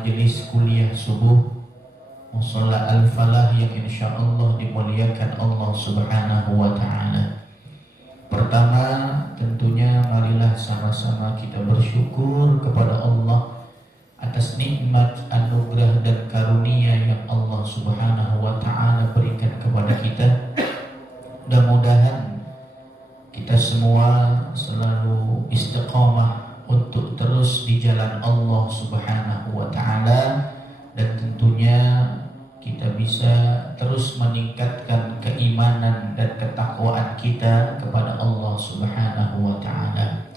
majelis kuliah subuh Musalla Al-Falah yang insyaallah dimuliakan Allah Subhanahu wa Ta'ala. Pertama, tentunya marilah sama-sama kita bersyukur kepada Allah atas nikmat, anugerah dan karunia yang Allah Subhanahu wa Ta'ala berikan kepada kita. Mudah-mudahan kita semua selalu istiqamah untuk terus di jalan Allah Subhanahu wa Ta'ala, dan tentunya kita bisa terus meningkatkan keimanan dan ketakwaan kita kepada Allah Subhanahu wa Ta'ala.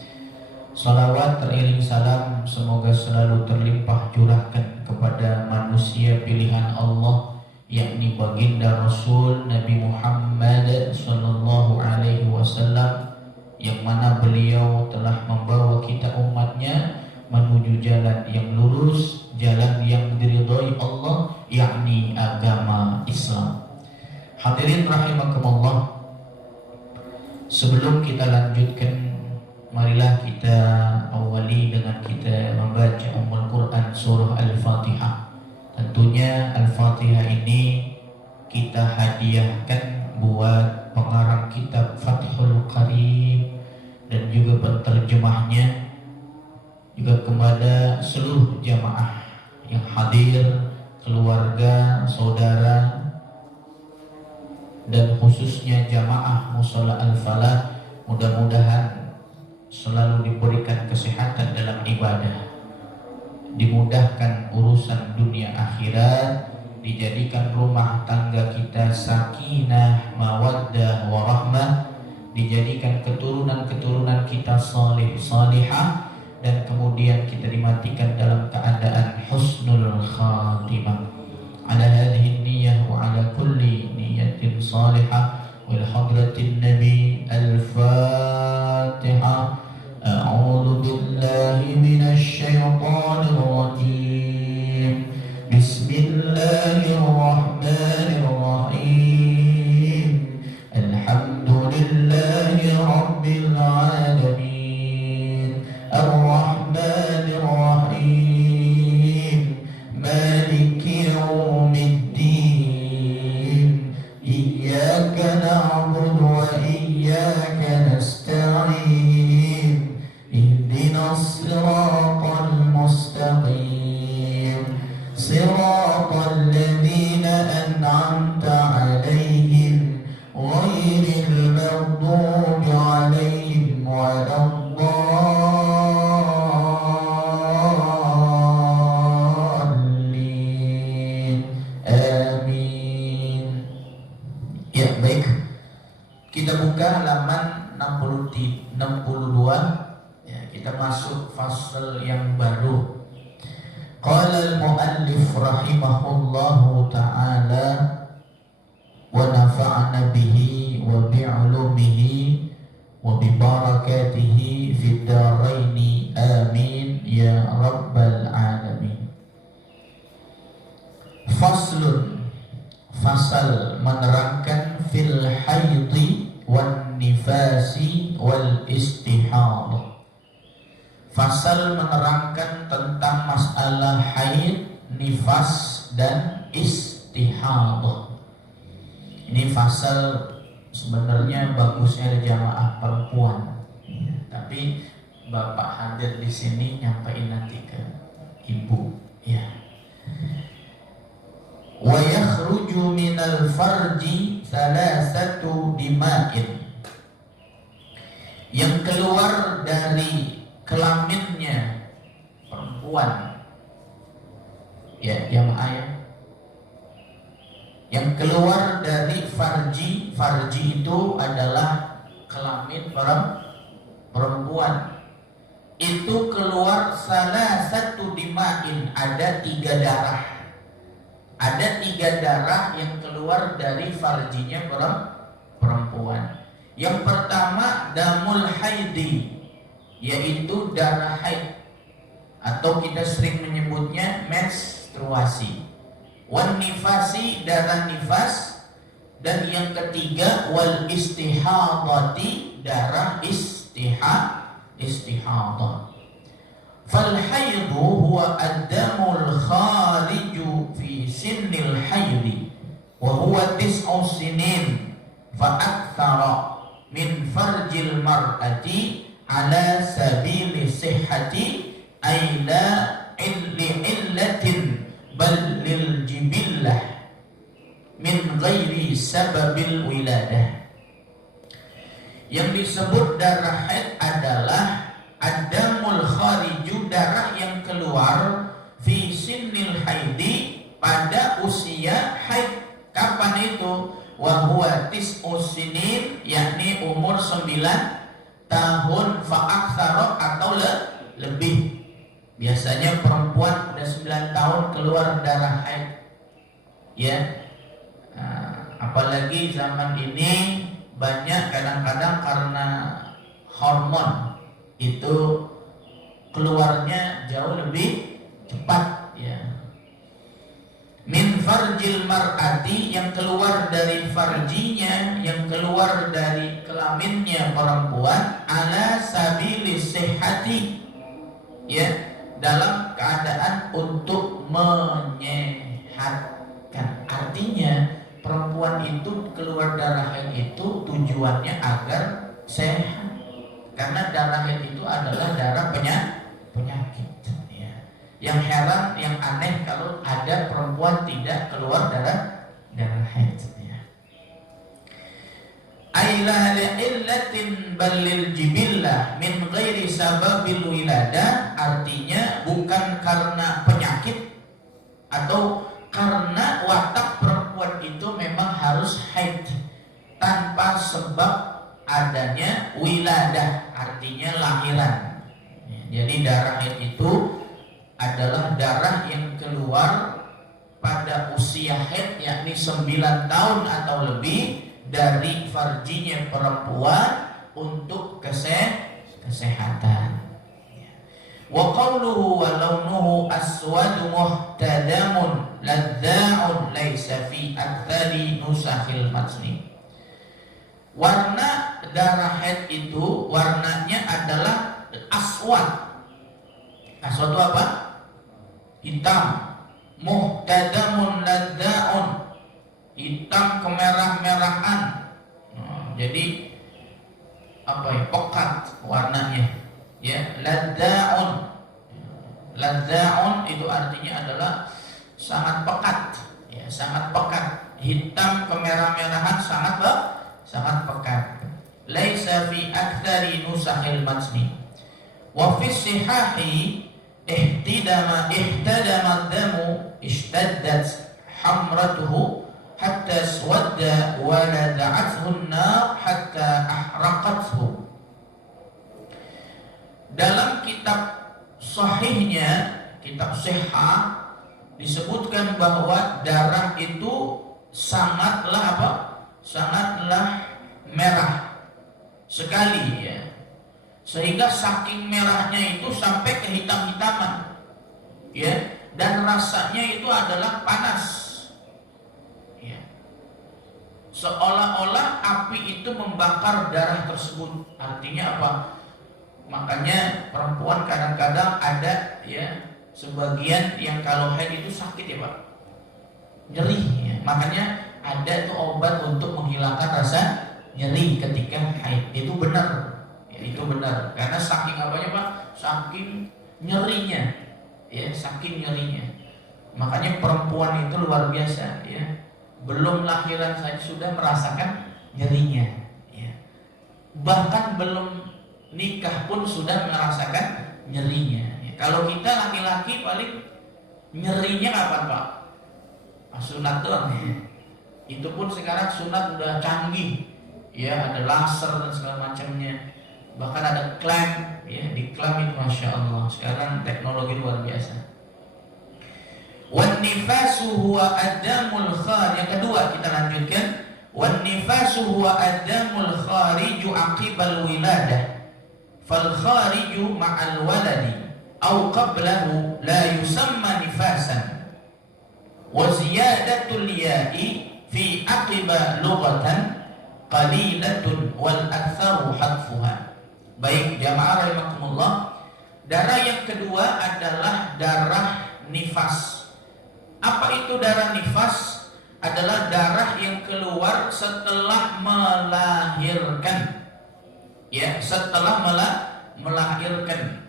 Salawat teriring salam semoga selalu terlimpah curahkan kepada manusia pilihan Allah, yakni baginda Rasul Nabi Muhammad sallallahu alaihi wasallam, yang mana beliau telah membawa kita umatnya menuju jalan yang lurus, jalan yang diridhai Allah, yakni agama Islam. Hadirin rahimakumullah, sebelum kita lanjutkan, marilah kita awali dengan kita membaca Ummul Quran surah Al-Fatihah. Tentunya Al-Fatihah ini kita hadiahkan buat pengarang kitab Fathul Qarib dan juga penterjemahnya, juga kepada seluruh jamaah yang hadir, keluarga, saudara, dan khususnya jamaah Musalla Al-Falah. Mudah-mudahan selalu diberikan kesehatan dalam ibadah, dimudahkan urusan dunia akhirat, dijadikan rumah tangga kita sakinah, mawaddah, warahmah, dijadikan keturunan-keturunan kita salih, salihah, dan kemudian kita dimatikan dalam keadaan husnul khatimah. Ala hadhihi niyyah wa ala kulli niyatin salihah wal hadratin nabi. Al-Fatihah. A'udzu billahi minasy syaithanir rajim. Bismillahirrahmanirrahim. Alhamdulillahi rabbil alamin. Ar-Rahmanir Rahim. Maliki yaumiddin. Iyyaka na'budu wa iyyaka nasta'in. Ihdinas siratal mustaqim. Siratal ladzina an'amta 'alaihim ghairil maghdubi 'alaihim waladdallin. Amin. Ya, baik. Kita buka halaman 62. Ya, kita masuk fasal yang baru. Qala al-muallif rahimahullahu ta'ala wa nafa'ana bihi wa bi'ulumihi wa bi barakatihi fid dharaini amin ya rabbal alamin. Faslun, fasal menerangkan fil haidhi wan nifasi wal istihadah. Fasal menerangkan tentang masalah haid, nifas, dan istihadah. Ini fasal sebenarnya bagusnya jamaah perempuan, tapi bapak hadir di sini nyampain nanti ke ibu. Ya. Wa yakhruju minal farji thalathatu dima'in. Yang keluar dari kelaminnya perempuan, ya jamaah, yang keluar dari farji. Farji itu adalah kelamin perempuan. Itu keluar salah satu dima'in, ada 3 darah. Ada 3 darah yang keluar dari farjinya perempuan. Yang pertama damul haidi, yaitu darah haid, atau kita sering menyebutnya menstruasi. Wan nifasi, darah nifas. Dan yang ketiga wal istihadati, darah istihadah. Fal haidu huwa ad-damul khariju fi sinnil haidi wa huwa tis'u sinin fa aktsara min farjil mar'ati ala sabili sihhati ay la illatin bal lil jibillah min ghairi sababil wiladah. Yang disebut darah haid adalah adamul khariju, darah yang keluar fi sinnil haidi, pada usia haid. Kapan itu? Wa huwa tis'u sinin, yakni umur 9 tahun fa aktsara atau lebih. Biasanya perempuan udah 9 tahun keluar darah haid. Ya. Apalagi zaman ini banyak kadang-kadang karena hormon itu keluarnya jauh lebih cepat, ya. Min farjil mar'ati, yang keluar dari farjinya, yang keluar dari kelaminnya perempuan, ala sabili sihhati, ya, dalam keadaan untuk menyehatkan. Artinya perempuan itu keluar darah haid itu tujuannya agar sehat, karena darah haid itu adalah darah penyakit. Yang heran, yang aneh kalau ada perempuan tidak keluar darah haid. Aila li'illatin balil jibillah min ghairi sababil wiladah, artinya bukan karena penyakit atau karena watak perempuan itu memang harus haid tanpa sebab adanya wiladah, artinya lahiran. Jadi darah haid itu adalah darah yang keluar pada usia haid, yakni 9 tahun atau lebih dari farjinya perempuan untuk kesehatan. Wa qawluhu wa launuhu aswadu muhtadamun ladza'un laisa fi aktsari nusakhil matni. Warna darah haid itu warnanya adalah aswad. Aswad itu apa? Hitam. Muhtadamun ladza'un, hitam kemerah-merahan. Jadi apa ya? Pekat warnanya. Ya, ladza'un. Ladza'un itu artinya adalah sangat pekat. Ya, sangat pekat. Hitam kemerah-merahan, sangat pekat. Laisa fi aktsari nusakhil matni. Wa fi sihahi ihtadama damu ishtaddat hamratuhu hatta swadda wa lada'athu an-nar hatta ahraqathu. Dalam kitab sahihnya, kitab Sihah, disebutkan bahwa darah itu sangatlah apa? Sangatlah merah sekali, ya. Sehingga saking merahnya itu sampai ke hitam-hitaman, ya, dan rasanya itu adalah panas, ya. Seolah-olah api itu membakar darah tersebut. Artinya apa? Makanya perempuan kadang-kadang ada, ya, sebagian yang kalau haid itu sakit, ya Pak, nyeri, ya. Makanya ada tuh obat untuk menghilangkan rasa nyeri ketika haid. Itu benar. Itu benar, karena saking apanya Pak? Saking nyerinya, ya, saking nyerinya. Makanya perempuan itu luar biasa, ya. Belum lahiran saja sudah merasakan nyerinya, ya. Bahkan belum nikah pun sudah merasakan nyerinya, ya. Kalau kita laki-laki paling nyerinya kapan Pak? Sunat doang, ya. Itu pun sekarang sunat udah canggih, ya, ada laser dan segala macamnya. Bahkan ada clamp, ya, di clamp itu Masya Allah. Sekarang teknologi luar biasa. Wan nifasu huwa adamul kharij. Yang kedua kita lanjutkan. Wan nifasu huwa adamul khariju aqibal wiladah. Fal khariju ma'al waladi aw qablahu la yusamma nifasan. Wa ziyadatul ya'i fi aqiba lughatan qalilatun wal aktsaru hadfuha. Baik jamaah rahimakumullah, Darah yang kedua adalah darah nifas. Apa itu darah nifas? Adalah darah yang keluar setelah melahirkan. Ya, setelah melahirkan.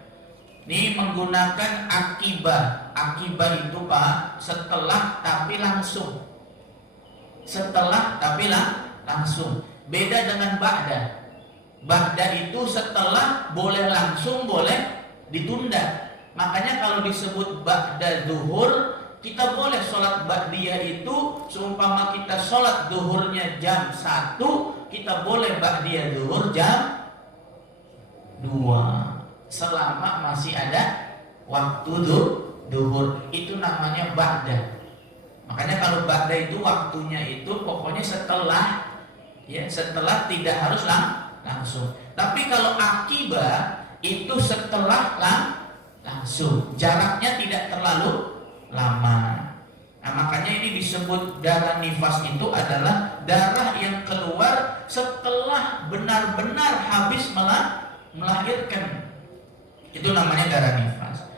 Ini menggunakan akibah. Akibah itu Pak, setelah tapi langsung. Setelah tapi langsung. Beda dengan ba'da. Ba'da itu setelah boleh langsung, boleh ditunda. Makanya kalau disebut ba'da zuhur, kita boleh sholat ba'diyah itu seumpama kita sholat zuhurnya jam 1, kita boleh ba'diyah zuhur jam 2 selama masih ada waktu zuhur. Itu namanya ba'da. Makanya kalau ba'da itu waktunya itu pokoknya setelah, ya, setelah, tidak harus langsung. Tapi kalau akibah itu setelah langsung, jaraknya tidak terlalu lama. Nah, makanya ini disebut darah nifas itu adalah darah yang keluar setelah benar-benar habis melahirkan. Itu namanya darah nifas.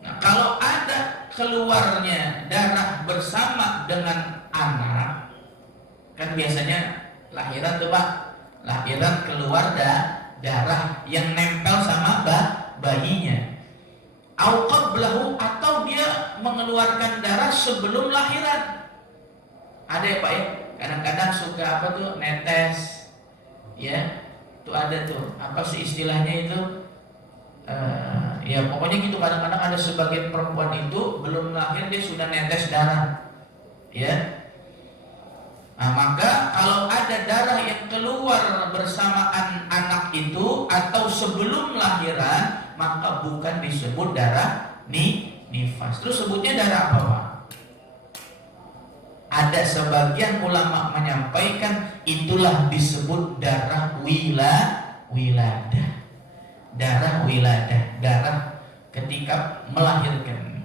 Nah, kalau ada keluarnya darah bersama dengan anak, kan biasanya lahiran tuh Pak, lahiran keluar darah yang nempel sama bayinya. Au qablahu, atau dia mengeluarkan darah sebelum lahiran. Ada ya Pak ya, kadang-kadang suka apa tuh, netes, ya, tuh ada tuh, apa sih istilahnya itu? Ya pokoknya gitu, kadang-kadang ada sebagian perempuan itu belum lahir dia sudah netes darah, ya. Nah, maka kalau ada darah yang keluar bersamaan anak itu atau sebelum lahiran, maka bukan disebut darah nifas. Terus sebutnya darah apa Pak? Ada sebagian ulama menyampaikan itulah disebut darah wiladah. Darah wiladah, darah ketika melahirkan.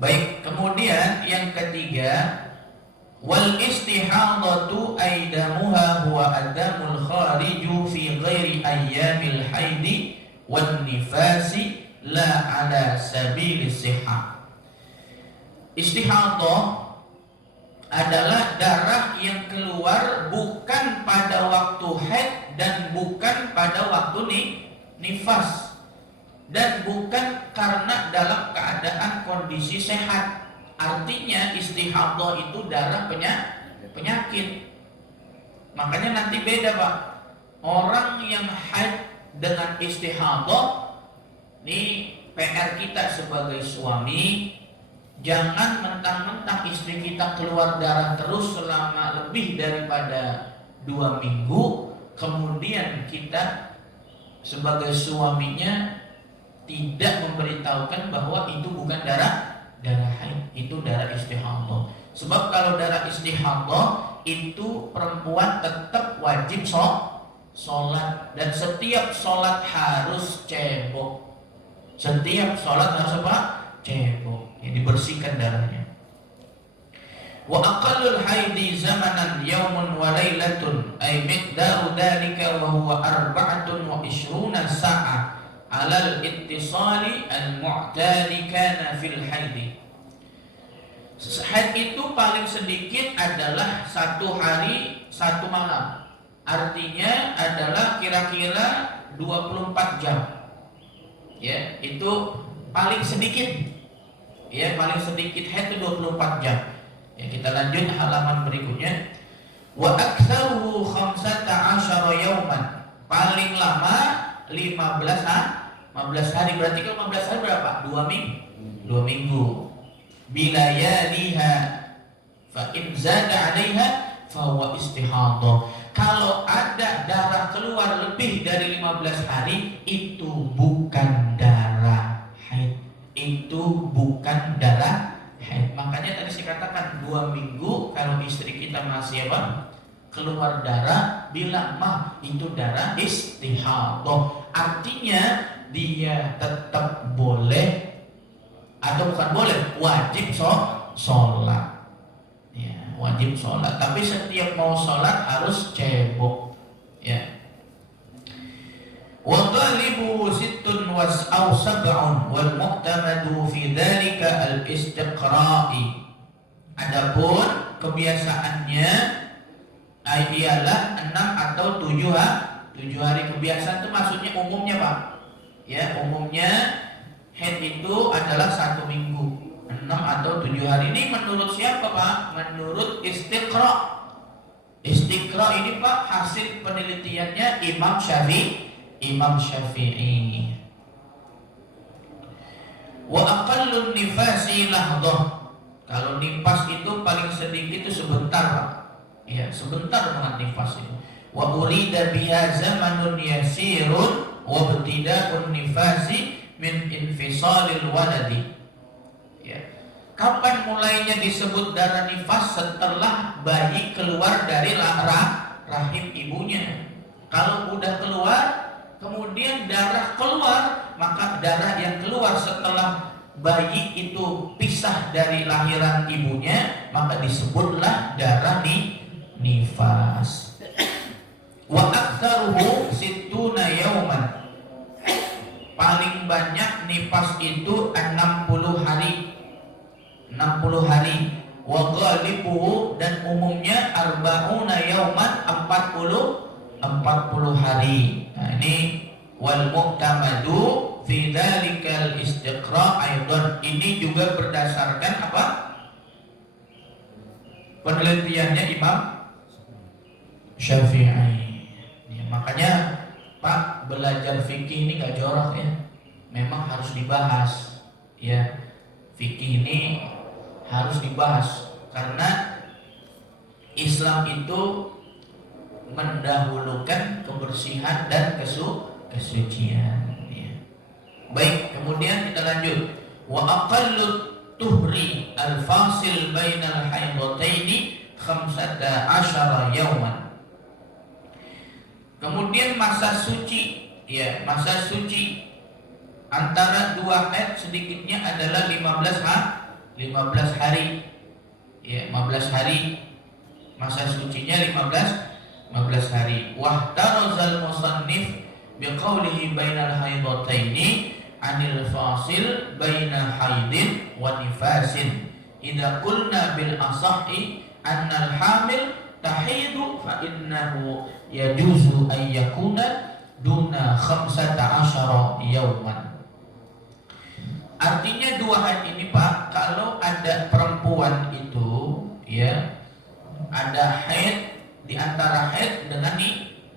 Baik, kemudian yang ketiga, wal istihadatu aidamuha huwa adamul khariju fi ghairi ayyamil haidi wan nifasi la ala sabilis sihah. Istihadah adalah darah yang keluar bukan pada waktu haid dan bukan pada waktu nifas, dan bukan karena dalam keadaan kondisi sehat. Artinya istihadah itu darah penyakit. Makanya nanti beda Pak, orang yang haid dengan istihadah. Ini PR kita sebagai suami, jangan mentang-mentang istri kita keluar darah terus selama lebih daripada 2 minggu, kemudian kita sebagai suaminya tidak memberitahukan bahwa itu bukan darah haid, itu darah istihadah. Sebab kalau darah istihadah itu perempuan tetap wajib sholat, dan setiap sholat harus cebok. Setiap sholat harus apa? Cebok, ya, dibersihkan darahnya. Wa aqallul haidi zamanan yaumun wa lailatun ay miqdaru dhalika wa huwa 24 sa'ah alal ittisali al-mu'tadi kana fil haidi. Haid itu paling sedikit adalah 1 hari 1 malam. Artinya adalah kira-kira 24 jam. Ya, itu paling sedikit. Ya, paling sedikit haid itu 24 jam. Ya, kita lanjut halaman berikutnya. Wa aktsaruhu 15 yauman. Paling lama 15 hari. Berarti kalau 15 hari berapa? 2 minggu. 2 minggu. Bila yaliha fa in zada 'alaiha fa huwa istihadah. Kalau ada darah keluar lebih dari 15 hari, itu bukan darah haid. Itu bukan darah haid. Makanya tadi saya katakan 2 minggu kalau istri kita masih apa? Keluar darah, bilang mah itu darah istihadah. Artinya dia tetap boleh, atau bukan boleh, wajib sholat. Ya, wajib sholat. Tapi setiap mau sholat harus cebok. Ya. Wa ghalibu sittun aw sab'un wal mu'tamadu fi dzalika al-istiqra'i. Adapun kebiasaannya ialah 6 atau 7 hari. Kebiasaan itu maksudnya umumnya Pak. Ya, umumnya haid itu adalah 1 minggu, 6 atau 7 hari. Ini menurut siapa Pak? Menurut Istiqra. Istiqra ini Pak hasil penelitiannya Imam Syafi'i. Wa aqallun nifasi lahdah. Kalau nifas itu paling sedikit itu sebentar Pak. Ya, sebentar banget nifas itu. Wa urida biha zamanun yasirun wa ibtida'un nifasi min infisalil waladi. Ya. Kapan mulainya disebut darah nifas? Setelah bayi keluar dari rahim ibunya. Kalau udah keluar, kemudian darah keluar, maka darah yang keluar setelah bayi itu pisah dari lahiran ibunya, maka disebutlah darah nifas. Wa aktsaruhu sittuna yauman. Paling banyak nifas itu 60 hari. 60 hari. Wa ghalibuhu, dan umumnya arba'una yauman, 40 hari. Nah, ini wal mu'tamadu fi dzalikal istiqra' aidan. Ini juga berdasarkan apa? Penelitiannya Imam Syafi'i. Ya, makanya Pak, belajar fikih ini gak jorok ya. Memang harus dibahas. Ya, fikih ini harus dibahas karena Islam itu mendahulukan kebersihan dan kesucian. Ya. Baik, kemudian kita lanjut. Wa aqallut tuhri al-fasil bainal haidataini 15 yauman. Kemudian masa suci, ya, masa suci antara 2 haid sedikitnya adalah 15 hari. Ya, 15 hari. Masa sucinya 15 hari. Wahtarazal musannif biqaulihi bainal haidataini anil fasil baina haidin wa nifasin. Idza qulna bil asahhi annal hamil tahidu fa innahu yajuzu an yakuna duna 15 yauman. Artinya 2 haid ini Pak, kalau ada perempuan itu ya, ada haid, di antara haid dengan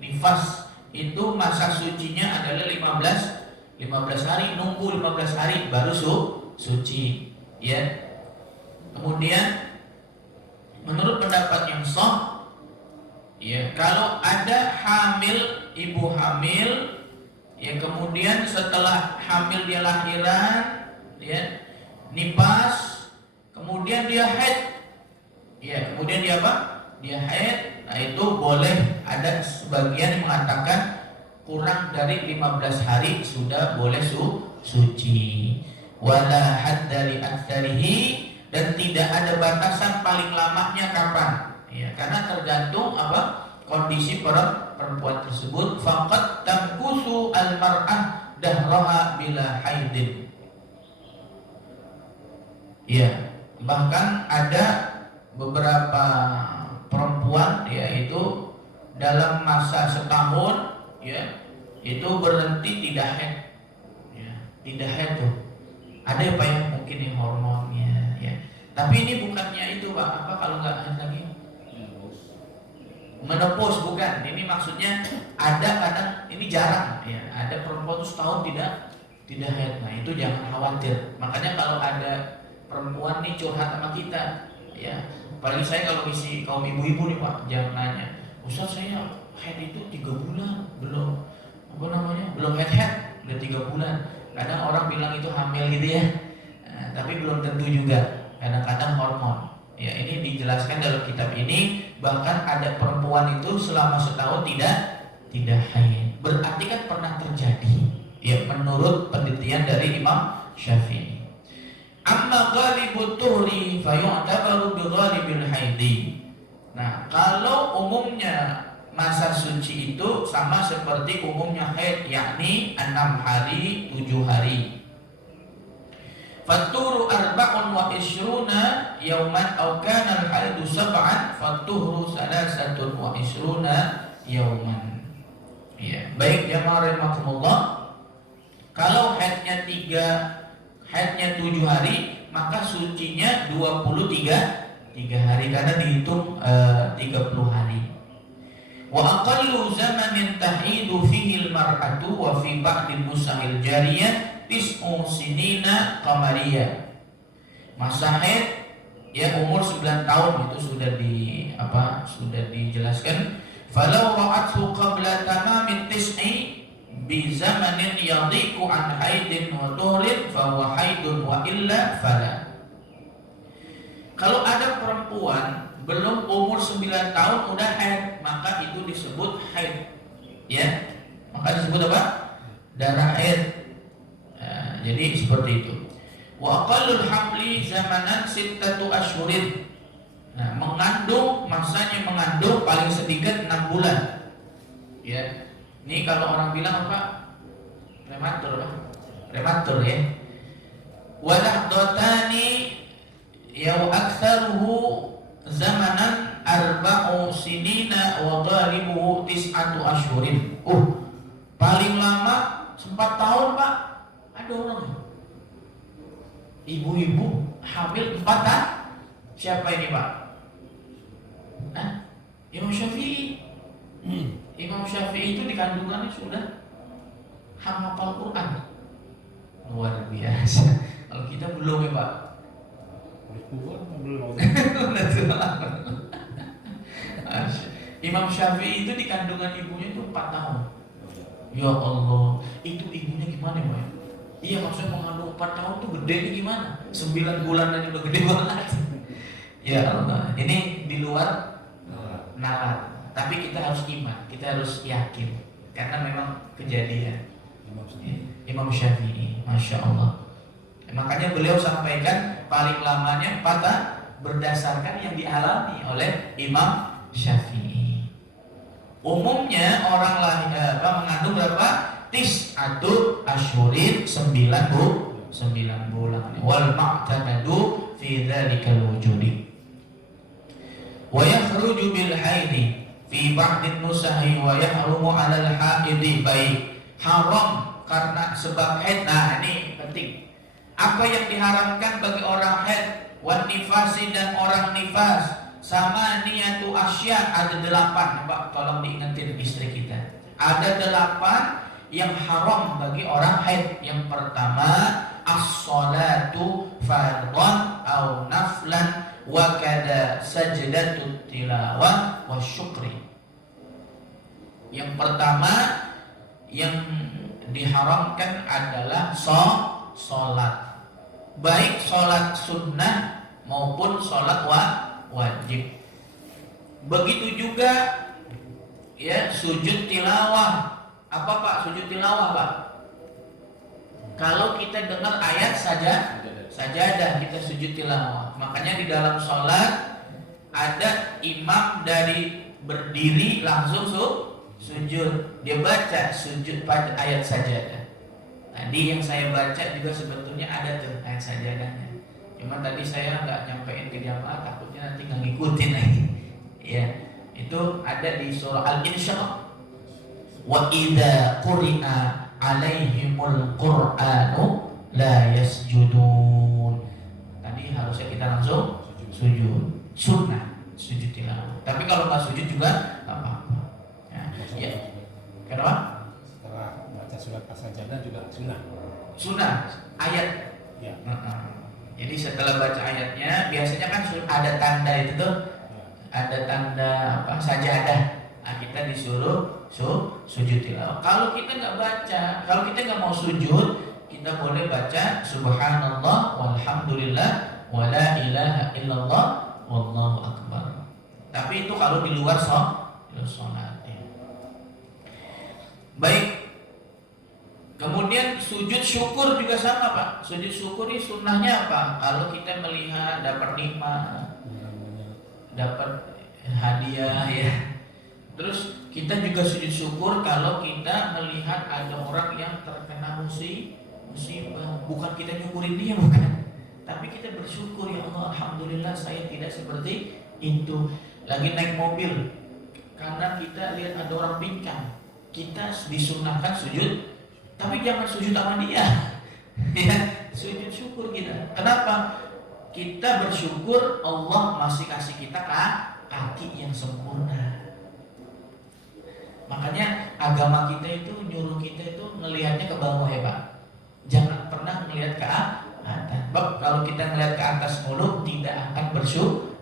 nifas itu masa sucinya adalah 15 hari, nunggu 15 hari baru suci ya. Kemudian menurut pendapat yang sahih ya, kalau ada hamil, ibu hamil ya, kemudian setelah hamil dia lahiran ya, nifas, kemudian dia haid ya, kemudian dia apa? Dia haid. Nah, itu boleh, ada sebagian yang mengatakan kurang dari 15 hari sudah boleh suci. Wala hadda li aktsarihi, dan tidak ada batasan paling lamanya kapan. Ya, karena tergantung apa? Kondisi perempuan tersebut. Faqad tamkusu al-mar'ah dahraha bila haidin. Ya, bahkan ada beberapa perempuan yaitu dalam masa setahun ya, itu berhenti tidak haid ya, tidak haid tuh. Ada apa ya, mungkin yang hormonnya ya, tapi ini bukannya itu Pak, apa kalau nggak haid lagi menopause, bukan. Ini maksudnya ada kadang, ini jarang ya, ada perempuan tuh setahun tidak haid. Nah, itu jangan khawatir. Makanya kalau ada perempuan nih curhat sama kita ya, apalagi saya kalau isi kaum ibu-ibu nih Pak, jangan nanya, Ustaz saya haid itu 3 bulan belum belum haid udah 3 bulan. Kadang orang bilang itu hamil gitu ya, tapi belum tentu juga, kadang-kadang hormon ya. Ini dijelaskan dalam kitab ini. Bahkan ada perempuan itu selama setahun tidak haid, berarti kan pernah terjadi ya, menurut penelitian dari Imam Syafi'i. Amma ghalibut tuhri fa yu'tabaru bi ghalibil haidi. Nah, kalau umumnya masa suci itu sama seperti umumnya haid, yakni 6 hari 7 hari. Fatuhru arba'un wa ishruna yauman aw kana al-haidu sab'an fatuhru salasatun wa ishruna yauman. Ya, baik jamaah rahimakumullah. Kalau haidnya 7 hari, maka sucinya 23 hari karena dihitung 30 hari. Wa aqallu zamanin tahidu fihi al-mar'atu wa fi ba'dil musahil jariyah tis'u sinina qamariyah. Masa haid ya umur 9 tahun itu sudah dijelaskan. Falau ra'athu qabla tamamit tis'i bi zamanin yadhiqu an haidin wa tuhrin fa huwa haidun wa illa fala. Kalau ada perempuan belum umur 9 tahun udah haid, maka itu disebut haid. Ya. Maka disebut apa? Darah haid. Jadi seperti itu. Wa aqallul hamli zamanan 6 ashhurin. Nah, masanya mengandung paling sedikit 6 bulan. Ya. Ini kalau orang bilang apa? Prematur ya. Wa lahdhatani ya aktsaruhu zamanan 4 sinina wa ghalibuhu 9 ashhurin. Paling lama 4 tahun, Pak. Ada orang ibu-ibu hamil 4 tahun. Siapa ini, Pak? Imam Syafi'i. Imam Syafi'i itu di kandungannya sudah hafal Quran. Luar biasa. Kalau kita belum ya, Pak. Belum. Imam Syafi'i itu di kandungan ibunya itu 4 tahun. Ya Allah, itu ibunya gimana, Pak? Iya, maksudnya mengandung 4 tahun tuh gedenya gimana? 9 bulan aja udah gede banget. Ya Allah, ini di luar nalar. Tapi kita harus iman, kita harus yakin, karena memang kejadian. Imam Syafi'i, Masya Allah. Makanya beliau sampaikan paling lamanya 4 tahun berdasarkan yang dialami oleh Imam Syafi'i. Umumnya orang mengandung berapa? Tis'atu ashhurin 9 bulan. Wal ma'tadadu fi dzalikal wujudi. Wa yakhruju bil haidi fi ba'din nusahi wa yahrumu 'alal haidi baik. Haram karena sebab haid. Nah, ini penting. Apa yang diharamkan bagi orang haid, wan nifasi dan orang nifas, sama niyatu asya, ada 8. Pak, tolong diingetin istri kita. Ada 8 yang haram bagi orang haid. Yang pertama, as-salatu fardhan aw naflan wa kada sajdatut tilawah wa syukri. Yang pertama yang diharamkan adalah sholat, baik sholat sunnah maupun sholat wajib. Begitu juga ya sujud tilawah. Apa Pak sujud tilawah, Pak? Kalau kita dengar ayat sajadah kita sujud tilawah. Makanya di dalam sholat ada imam dari berdiri langsung sujud. Dia baca sujud pada ayat sajadah. Tadi yang saya baca juga sebetulnya ada tuh ayat sajadahnya. Cuma tadi saya nggak nyampein ke jamaah, takutnya nanti nggak ngikutin lagi. Ya, itu ada di surah Al-Insyirah. Wa idza quri'a 'alaihimul qur'anu la yasjudun. Tadi harusnya kita langsung sujud. Sunnah sujud tilawah. Tapi kalau nggak sujud juga nggak apa-apa. Ya. Kenapa? Setelah baca surat as-sajadah juga sunnah. Sunnah ayat. Ya. Jadi setelah baca ayatnya biasanya kan ada tanda itu tuh. Ada tanda sajadah. Nah, kita disuruh sujud tilawah. Kalau kita nggak baca, kalau kita nggak mau sujud, kita boleh baca subhanallah walhamdulillah wala ilaha illallah wallahu akbar. Tapi itu kalau di luar sholat. Baik. Kemudian sujud syukur juga sama, Pak. Sujud syukur ini sunnahnya apa? Kalau kita melihat dapat nikmat, dapat hadiah ya. Terus Kita juga sujud syukur kalau kita melihat ada orang yang terkena musibah. Bukan kita nyukurin dia, bukan. Tapi kita bersyukur, ya Allah, alhamdulillah saya tidak seperti itu. Lagi naik mobil, karena kita lihat ada orang pincang, kita disunahkan sujud, tapi jangan sujud sama dia. Ya, sujud syukur kita. Kenapa? Kita bersyukur Allah masih kasih kita kaki yang sempurna. Makanya agama kita itu nyuruh kita itu ngelihatnya ke bawah, ya Pak. Jangan pernah melihat ke atas. Bab, kalau kita melihat ke atas mulu tidak akan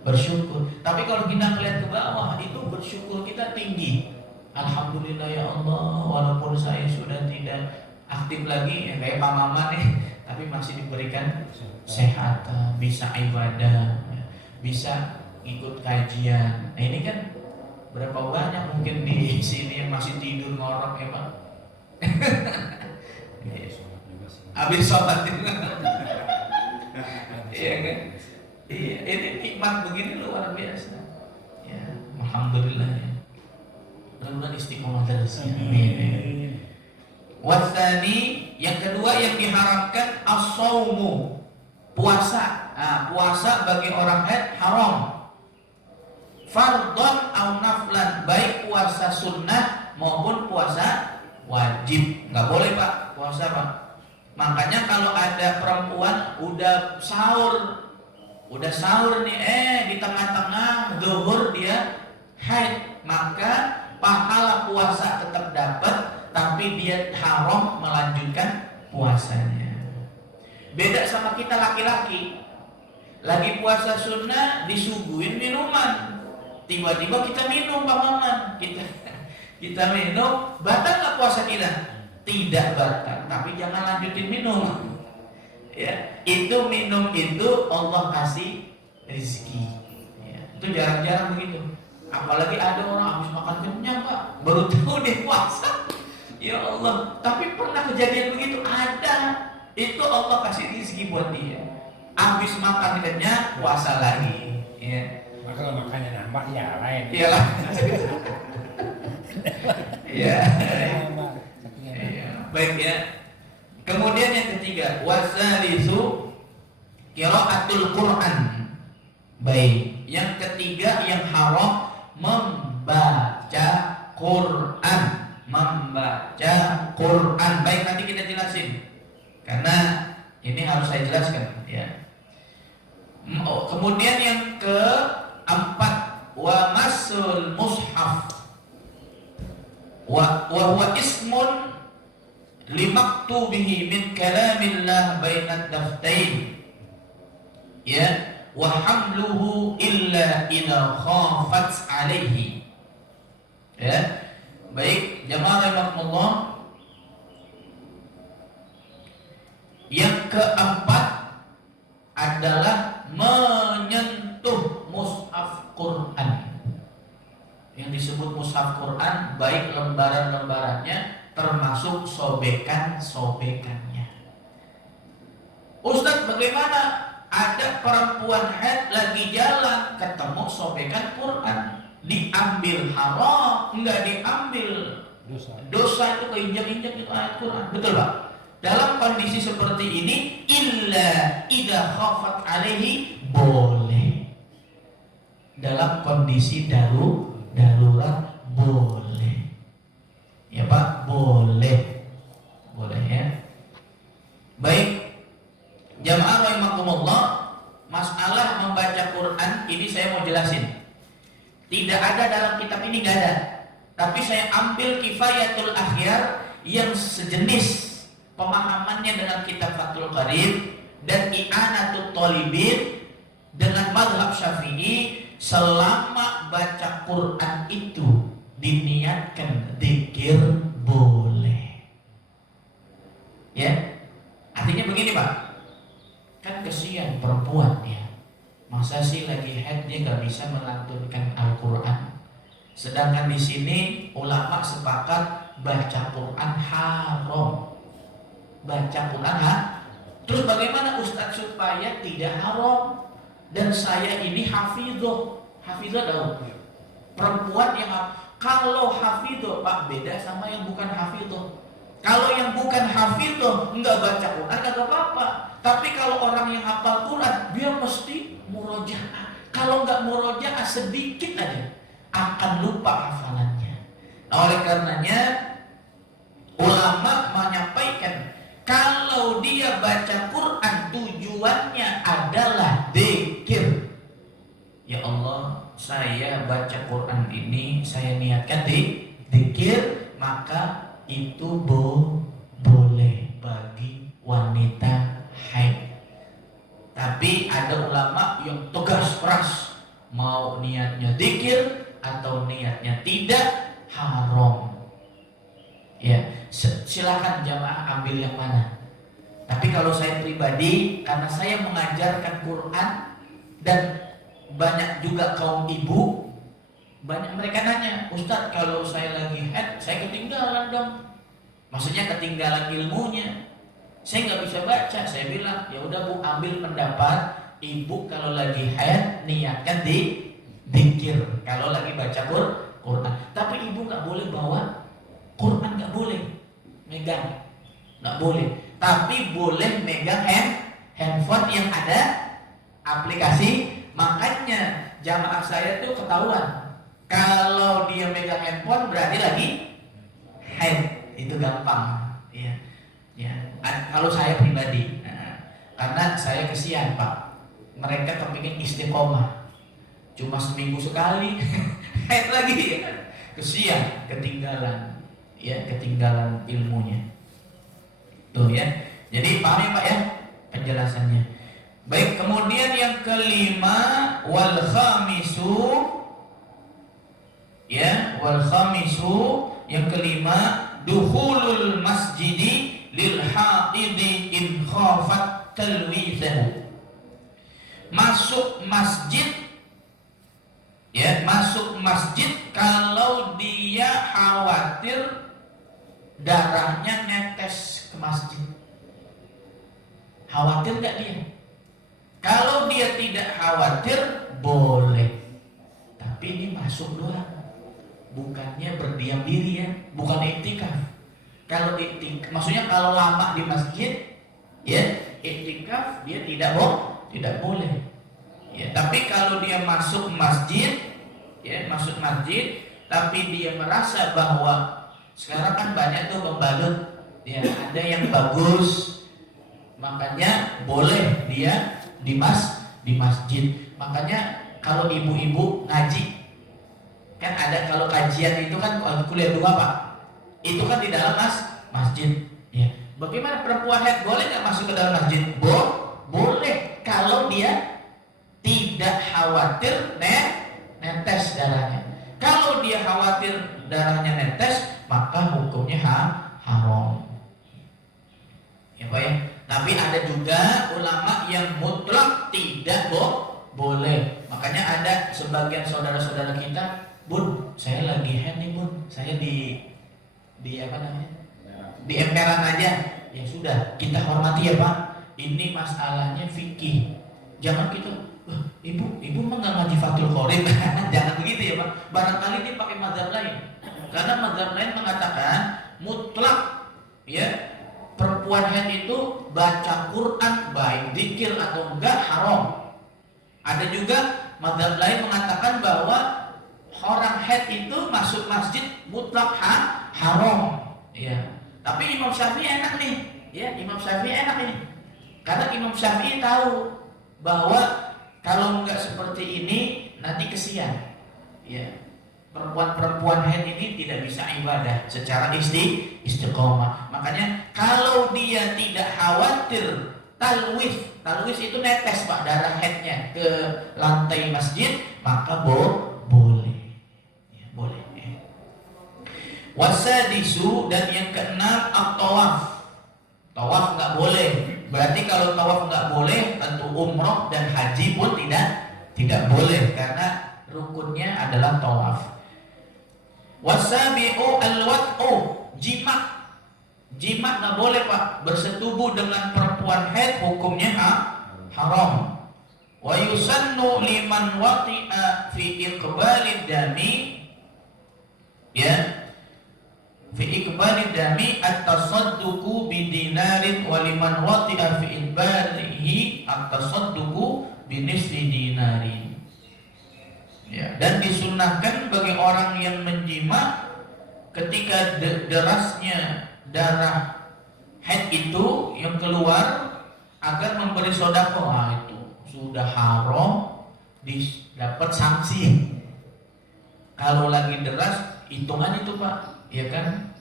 bersyukur. Tapi kalau kita melihat ke bawah itu bersyukur kita tinggi. Alhamdulillah ya Allah, walaupun saya sudah tidak aktif lagi ya, kayak Pak Maman nih, tapi masih diberikan sehat, bisa ibadah, bisa ikut kajian. Nah, ini kan berapa banyak mungkin di sini yang masih tidur ngorok, ya Pak. Habis sholat juga. Iya kan? Iya, ini nikmat begini luar biasa. Ya, alhamdulillah ya. Mudah-mudahan istiqomah terus. Amin. Wasani, yang kedua yang diharamkan as-saumu, puasa. Nah, puasa bagi orang haid haram. Fardhon au naflan, baik puasa sunnah maupun puasa wajib. Nggak boleh Pak puasa Pak. Makanya kalau ada perempuan udah sahur nih, di tengah-tengah zuhur dia haid, maka pahala puasa tetap dapat, tapi dia haram melanjutkan puasanya. Beda sama kita laki-laki, lagi puasa sunnah disuguhin minuman, tiba-tiba kita minum Pak Maman, kita minum, batal nggak puasa kita? Tidak batal, tapi jangan lanjutin minum. Ya, itu minum itu Allah kasih rezeki. Ya, itu jarang-jarang begitu. Apalagi ada orang habis makan kenyang Pak, baru tahu dia puasa. Ya Allah, tapi pernah kejadian begitu? Ada. Itu Allah kasih rezeki buat dia. Habis makan kenyang, puasa lagi. Ya. Kalau makannya nambah ya lain. Iyalah. Iya. Baik ya. Kemudian yang ketiga, wasalisu qiraatul Quran. Baik. Yang ketiga yang haram membaca Quran. Membaca Quran. Baik, nanti kita jelasin. Karena ini harus saya jelaskan ya. Kemudian yang keempat, wa masul mushaf wa huwa ismun limaktubihi min kalamillah bainad daftain ya, wa hamluhu illa idza khafat alaihi. Ya, baik jamaah rahimakumullah. Yang keempat adalah menyentuh mushaf Quran. Yang disebut mushaf Quran baik lembaran-lembarannya termasuk sobekan-sobekannya. Ustadz, bagaimana ada perempuan haid lagi jalan ketemu sobekan Quran, diambil haram? Enggak diambil, dosa itu keinjak-injak itu ayat Quran. Betul Pak? Dalam kondisi seperti ini, illa idza khafat alaihi, boleh. Dalam kondisi darurat boleh. Ya Pak, boleh. Boleh ya. Baik. Jamaah rahimakumullah, masalah membaca Quran ini saya mau jelasin. Tidak ada dalam kitab ini, enggak ada. Tapi saya ambil Kifayatul Akhyar yang sejenis pemahamannya dengan kitab Fathul Qadir dan I'anatul Talibin dengan mazhab Syafi'i. Selama baca Quran itu diniatkan dzikir, boleh. Ya, artinya begini Pak, kan kesian perempuan ya, masa sih lagi haid dia nggak bisa melantunkan Al-Quran. Sedangkan di sini ulama sepakat baca Quran haram. Baca Quran terus bagaimana Ustadz supaya tidak haram? Dan saya ini hafidhoh tahu, perempuan yang Kalau hafidho Pak beda sama yang bukan hafidho. Kalau yang bukan hafidho nggak baca Quran nggak apa-apa. Tapi kalau orang yang hafal Quran dia mesti murojaah. Kalau nggak murojaah sedikit aja akan lupa hafalannya. Nah, oleh karenanya ulama menyampaikan kalau dia baca Quran tujuannya adalah dzikir. Ya Allah, saya baca Quran ini saya niatkan dzikir, maka itu boleh bagi wanita haid. Tapi ada ulama yang tegas keras, mau niatnya dzikir atau niatnya tidak haram. Ya, silakan jamaah ambil yang mana. Tapi kalau saya pribadi, karena saya mengajarkan Quran dan banyak juga kaum ibu, banyak mereka nanya, Ustadz kalau saya lagi haid, saya ketinggalan dong. Maksudnya ketinggalan ilmunya. Saya nggak bisa baca. Saya bilang, ya udah Bu, ambil pendapat ibu kalau lagi haid niatkan dzikir. Kalau lagi baca Quran. Tapi ibu nggak boleh bawa Quran, nggak boleh megang, nggak boleh. Tapi boleh megang handphone yang ada aplikasi. Makanya jamaah saya tuh ketahuan kalau dia megang handphone berarti lagi haid. Itu gampang, ya. Ya. Kalau saya pribadi, karena saya kesian Pak, mereka kepingin istiqomah, cuma seminggu sekali haid lagi, kesian, ketinggalan, ya, ketinggalan ilmunya. Tuh ya. Jadi paham ya Pak ya penjelasannya. Baik, kemudian yang kelima wal khamisu, ya, wal khamisu yang kelima dukhulul masjidi lil haidhi in khafat talwithahu. Masuk masjid, ya, masuk masjid kalau dia khawatir darahnya netes ke masjid. Khawatir nggak dia? Kalau dia tidak khawatir boleh, tapi ini masuk doang, bukannya berdiam diri ya, bukan iktikaf. Kalau iktikaf, maksudnya kalau lama di masjid, ya, iktikaf dia tidak boleh. Ya, tapi kalau dia masuk masjid, ya, masuk masjid, tapi dia merasa bahwa sekarang kan banyak tuh pembalut, ya, ada yang bagus, makanya boleh dia di masjid. Makanya kalau ibu-ibu ngaji, kan ada kalau kajian itu kan kuliah 2 Pak, itu kan di dalam masjid. Ya. Bagaimana perempuan haid boleh nggak masuk ke dalam masjid? Boleh kalau dia tidak khawatir netes darahnya. Kalau dia khawatir darahnya netes, maka hukumnya haram. Ya Pak ya. Tapi ada juga ulama yang mutlak tidak boleh. Makanya ada sebagian saudara-saudara kita, Bun, saya lagi haid nih Bun, saya di apa namanya? Di emperan aja. Ya sudah, kita hormati ya Pak. Ini masalahnya fikih. Jangan gitu. Ibu mah nggak ngaji Fathul Qorib. Jangan begitu ya Pak. Barangkali dia pakai mazhab lain. Karena mazhab lain mengatakan mutlak, ya, perempuan haid itu baca Quran baik dzikir atau enggak haram. Ada juga mazhab lain mengatakan bahwa orang haid itu masuk masjid mutlak haram. Ya. Tapi Imam Syafi'i enak nih. Ya, Imam Syafi'i enak nih. Karena Imam Syafi'i tahu bahwa kalau enggak seperti ini nanti kesian. Ya. Perempuan-perempuan haid ini tidak bisa ibadah secara istiqomah. Makanya kalau dia tidak khawatir talwis itu netes Pak darah haidnya ke lantai masjid, maka boleh. Ya, boleh. Ya. Wasadisu, dan yang keenam at-tawaf. Tawaf nggak boleh. Berarti kalau tawaf nggak boleh, tentu umroh dan haji pun tidak boleh karena rukunnya adalah tawaf. Wasabi'u al-wat'u, jima nggak boleh Pak. Bersetubuh dengan perempuan haid hukumnya haram. Wa yusannu liman wati'a fi iqbalid dami Ya, fi ikbali dami at-tasadduqu bidinarin wa liman wati'a fi idbarihi at-tasadduqu binisfi dinarin. Ya, dan disunnahkan bagi orang yang menjima ketika derasnya darah haid itu yang keluar agar memberi sedekah. Itu sudah haram, dapat sanksi. Kalau lagi deras, hitungan itu Pak, ya kan?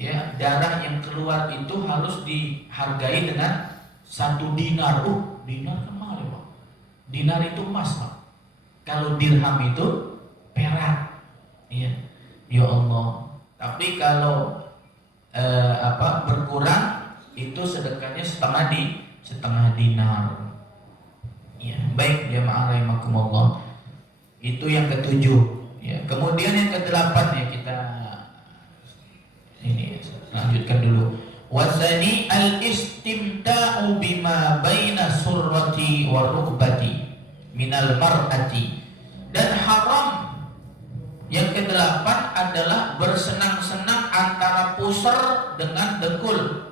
Ya, darah yang keluar itu harus dihargai dengan 1 dinar. Dinar kan mahal ya Pak. Dinar itu emas Pak. Kalau dirham itu perak. Iya. Ya Allah. Tapi kalau berkurang itu sedekahnya setengah dinar. Ya, baik jamaah rahimakumullah. Itu yang ketujuh. Ya, kemudian yang kedelapan ya kita ini lanjutkan dulu. Wasani al-istimta'u bima baina surrati wa rukbati minal mar'ati. Dan haram yang kedelapan adalah bersenang-senang antara pusar dengan dengkul.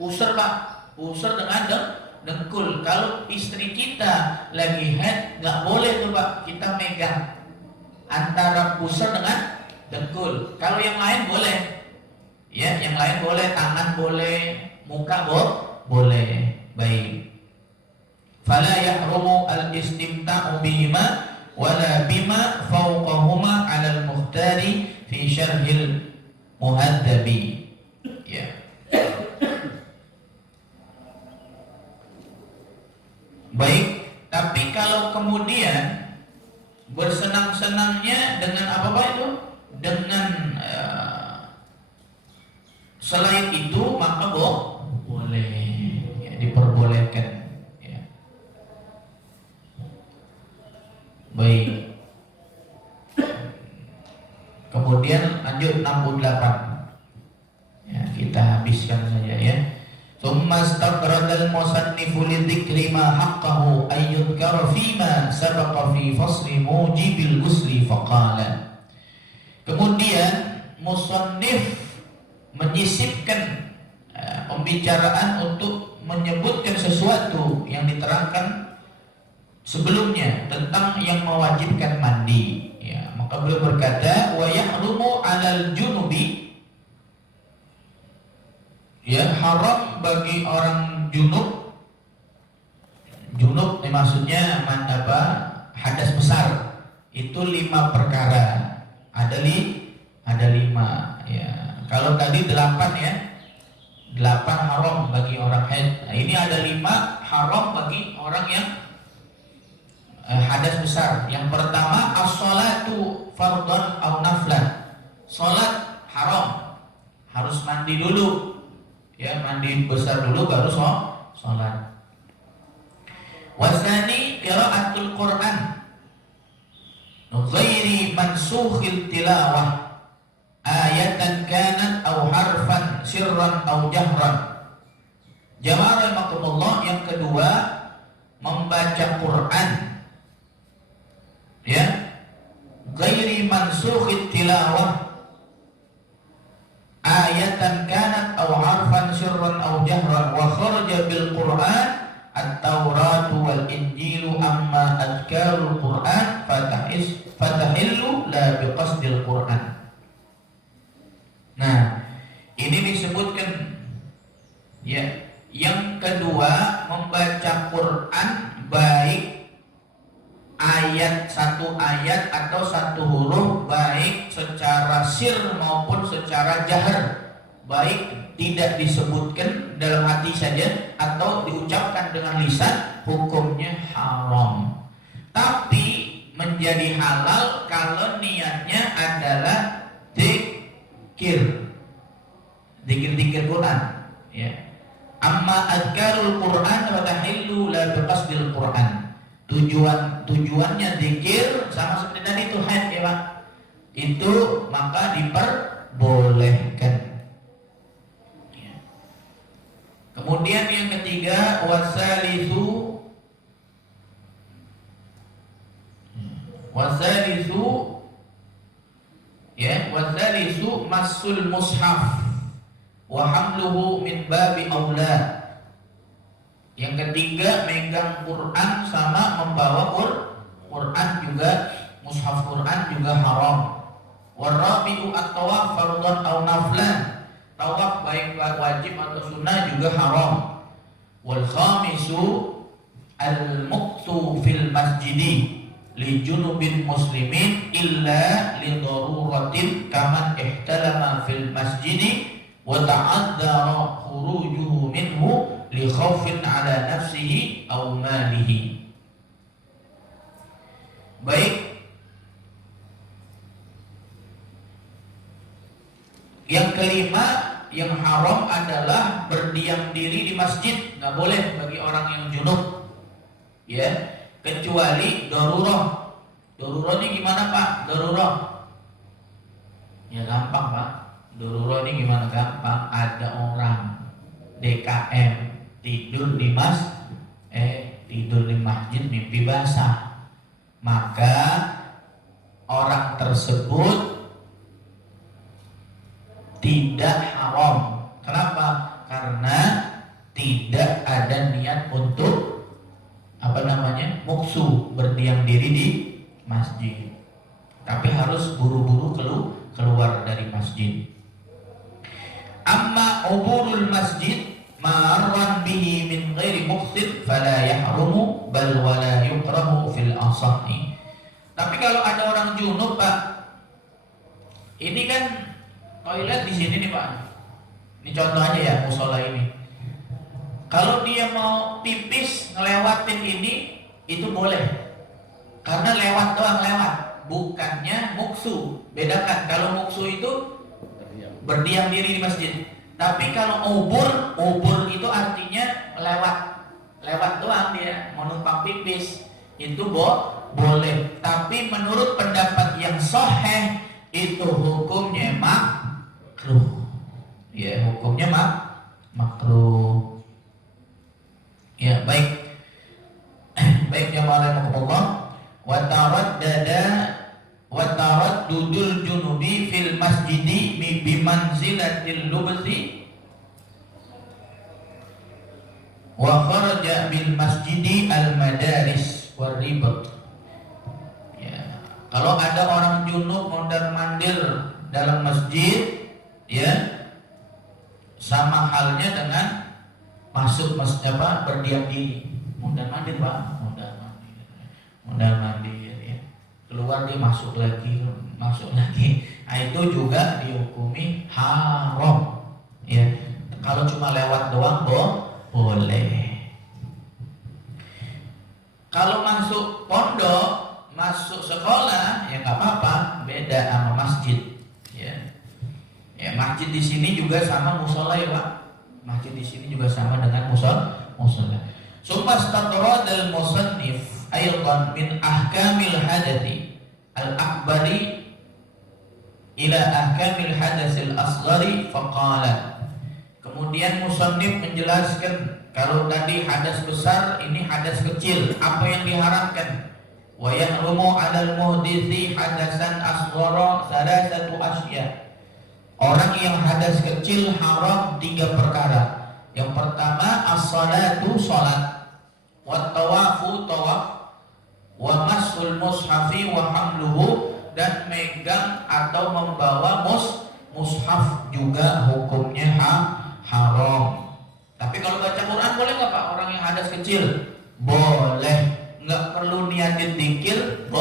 Pusar Pak, pusar dengan dengkul. Kalau istri kita lagi haid nggak boleh tuh Pak kita megang antara pusar dengan dengkul. Kalau yang lain boleh, ya yang lain boleh, tangan boleh, muka boleh. Baik. Fala yahrumu al-istimta'u bihima wala bima fawqahuma 'ala al-muhtari fi syarhil muhaddabi. Ya. Baik, tapi kalau kemudian bersenang-senangnya dengan apa itu? Dengan selain itu maka boleh ya, diperbolehkan. Ya. Baik. Kemudian lanjut 68. Ya, kita habiskan saja ya. Tsumma istaqrada al-musannifu li dzikri ma haqqahu ay yudhkara fima sabaqa fi fasli mujibil ghusli faqala. Kemudian musannif menyisipkan pembicaraan untuk menyebutkan sesuatu yang diterangkan sebelumnya tentang yang mewajibkan mandi. Ya, maka beliau berkata wa yahrumu 'alal junubi. Ya, haram bagi orang junub. Junub maksudnya hadas besar. Itu 5 perkara. Ada 5 ya. Kalau tadi 8 ya. 8 haram bagi orang haid. Nah, ini ada 5 haram bagi orang yang hadas besar. Yang pertama as-salatu fardhan aw naflan. Salat haram. Harus mandi dulu. Ya, mandi besar dulu baru sholat. Wasani qiraatul Quran ghairi mansukhil tilawah ayatan kanat aw harfan sirran aw jahran. Jamaah rahimakumullah, yang kedua membaca Quran ya ghairi mansukhil tilawah ayatan kanat aw harfan sirran aw jahran wa kharaja bil Quran at-Taurat wal Injil amma adkarul Quran fatahillu la biqasdil Quran. Nah, ini disebutkan ya. Yang kedua membaca Quran baik satu ayat atau satu huruf, baik secara sir maupun secara jahar, baik tidak disebutkan dalam hati saja atau diucapkan dengan lisan, hukumnya haram. Tapi menjadi halal kalau niatnya adalah zikir Quran ya. Amma adkarul Quran wa tahillu la biqasdil Quran. Tujuannya zikir sama seperti tadi itu haid ya Pak. Itu maka diperbolehkan. Ya. Kemudian yang ketiga wasalisu ya watsalisu massul mushaf wa hamluhu min babi aula. Yang ketiga, megang Quran sama membawa Quran juga, mushaf Quran juga haram. Warabi'u at-tawaf fardhan aw naflan. Tawaf baik wajib atau sunnah juga haram. Wal khamisu al-muqtu fil masjidi li junubin muslimin illa li daruratin kaman ihtalama fil masjidi wa ta'adzara khurujuhu minhu li khaufin ala nafsihi aw malihi. Baik, yang kelima, yang haram adalah berdiam diri di masjid. Nggak boleh bagi orang yang junub, ya, kecuali darurah. Darurah ini gimana Pak? Darurah ya gampang Pak. Darurah ini gimana gampang? Ada orang DKM tidur di masjid mimpi basah, maka orang tersebut tidak haram. Kenapa? Karena tidak ada niat untuk muksu, berdiam diri di masjid. Tapi harus buru-buru keluar dari masjid. Amma uburul masjid marran bihi min ghairi muqsid fala yahrumu bal wala yukrahu fil asahhi. Tapi kalau ada orang junub Pak, ini kan toilet di sini nih Pak. Ini contoh aja ya, musola ini. Kalau dia mau pipis ngelewatin ini, itu boleh. Karena lewat doang, bukannya muksu. Bedakan, kalau muksu itu berdiam diri di masjid. Tapi kalau ubur itu artinya lewat doang, dia mau numpang pipis. Itu boleh. Tapi menurut pendapat yang sahih, itu hukumnya makruh. Ya, hukumnya makruh. Ya, baik. Baik jamaah rahimakumullah. Wa taraddudul junubi fil masjidi bi manzilatil lubsi wa kharaja bil masjidi al madaris war ribat. Ya, kalau ada orang junub mondar-mandir dalam masjid, ya, sama halnya dengan masuk berdiam diri. Mondar-mandir Pak, mondar-mandir ya. Keluar dia masuk lagi. Nah, itu juga dihukumi haram. Ya. Kalau cuma lewat doang boleh. Kalau masuk pondok, masuk sekolah ya nggak apa-apa, beda sama masjid. Ya. Ya, masjid di sini juga sama musola ya Pak. Masjid di sini juga sama dengan musola. Summa statrad al-musannif aidan min ahkamil hadathi al-akbari ila ahkamil hadatsil asghari faqala. Kemudian musannif menjelaskan kalau tadi hadas besar, ini hadas kecil, apa yang diharamkan? Wa yahrumu 'alal muhdithi hadasan asghara salasatu asya. Orang yang hadas kecil haram 3 perkara. Yang pertama as-salatu salat, wa tawafu tawaf, wa masul mushafi wa hamluhu, dan megang atau membawa mushaf juga hukumnya haram. Tapi kalau baca Quran boleh nggak Pak? Orang yang hadas kecil boleh, nggak perlu niatin dzikir,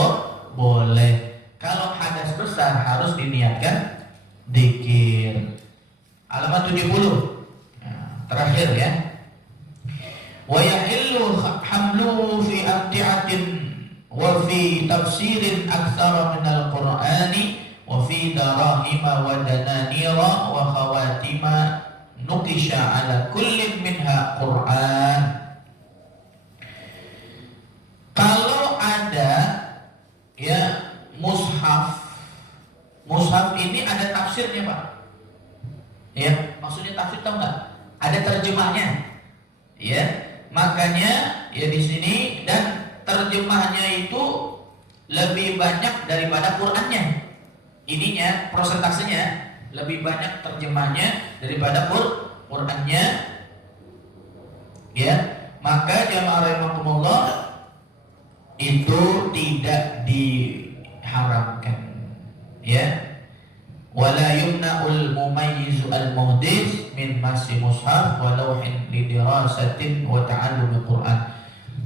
boleh. Kalau hadas besar harus diniatkan dzikir. Halaman 70. Nah, terakhir ya. Wa yahillu hamluhu fi amti'atin wa fi tafsirin aktsara min al-Qur'ani wa fi darahima wa dananira wa khawatima nuqisha ala kullin minha Qur'an. Kalau ada ya mushaf ini ada tafsirnya Pak. Ya, maksudnya tafsir tahu nggak? Ada terjemahnya. Ya, makanya ya di sini, dan terjemahnya itu lebih banyak daripada Qur'annya. ininya prosentasenya lebih banyak terjemahnya daripada Qur'annya, ya, maka jamaah rahimakumullah itu tidak diharamkan, ya. Wala yumna'ul mumayyizu al-muhdis min masi mushaf walau li dirasatin wa ta'allumi Qur'an.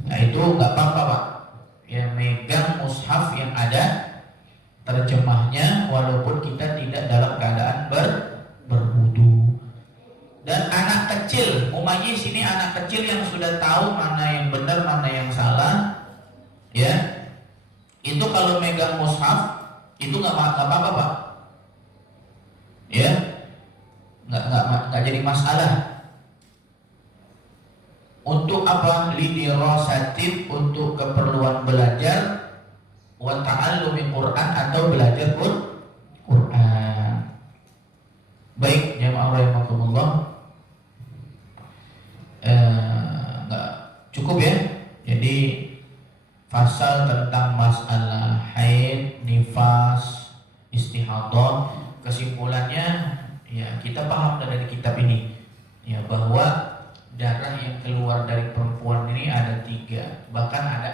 Nah itu nggak apa-apa Pak, ya, megang mushaf yang ada terjemahnya walaupun kita tidak dalam keadaan berwudu. Dan anak kecil, mumayyiz ini anak kecil yang sudah tahu mana yang benar mana yang salah, ya, itu kalau megang mushaf itu nggak apa-apa Pak, ya, nggak jadi masalah. Untuk apa? Lidirasatin, untuk keperluan belajar, wa ta'allumi Qur'an, atau belajar Qur'an. Baik, jamaah rahimakumullah, nggak cukup ya. Jadi pasal tentang masalah haid, nifas, istihadah, kesimpulannya ya kita paham dari kitab ini, ya, bahwa darah yang keluar dari perempuan ini ada 3, bahkan ada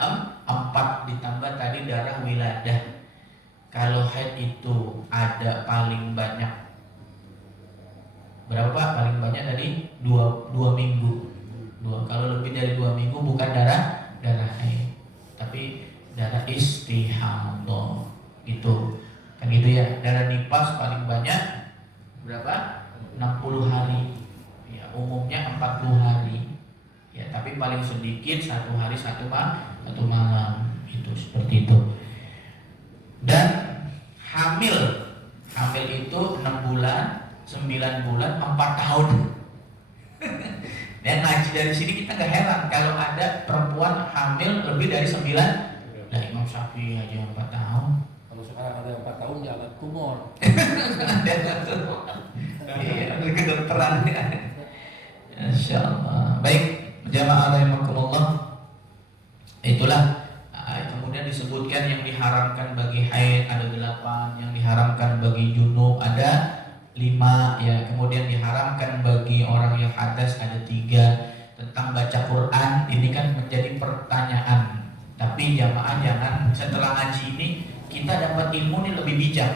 4 ditambah tadi darah wiladah. Kalau haid itu ada paling banyak berapa? Paling banyak tadi 2 minggu. Kalau lebih dari 2 minggu bukan darah haid, tapi darah istihadah itu. Kan gitu ya. Darah nifas paling banyak berapa? 60 hari. Ya, umumnya 40 hari. Ya, tapi paling sedikit 1 hari 1 malam. Itu seperti itu. Dan hamil itu 6 bulan, 9 bulan, 4 tahun. Dan ngaji dari sini kita gak heran kalau ada perempuan hamil lebih dari 9. Nah, Imam Syafi'i aja 4 tahun. Kalau sekarang ada 4 tahun ya alat tumor. Iya, kedokteran ya. Insyaallah. Baik, jamaah rahimakumullah. Itulah kemudian disebutkan yang diharamkan bagi haid ada 8, yang diharamkan bagi junub ada 5, ya. Kemudian diharamkan bagi orang yang hadas ada 3. Tentang baca Quran ini kan menjadi pertanyaan. Tapi jamaah jangan setelah ngaji ini kita dapat ilmu ini lebih bijak.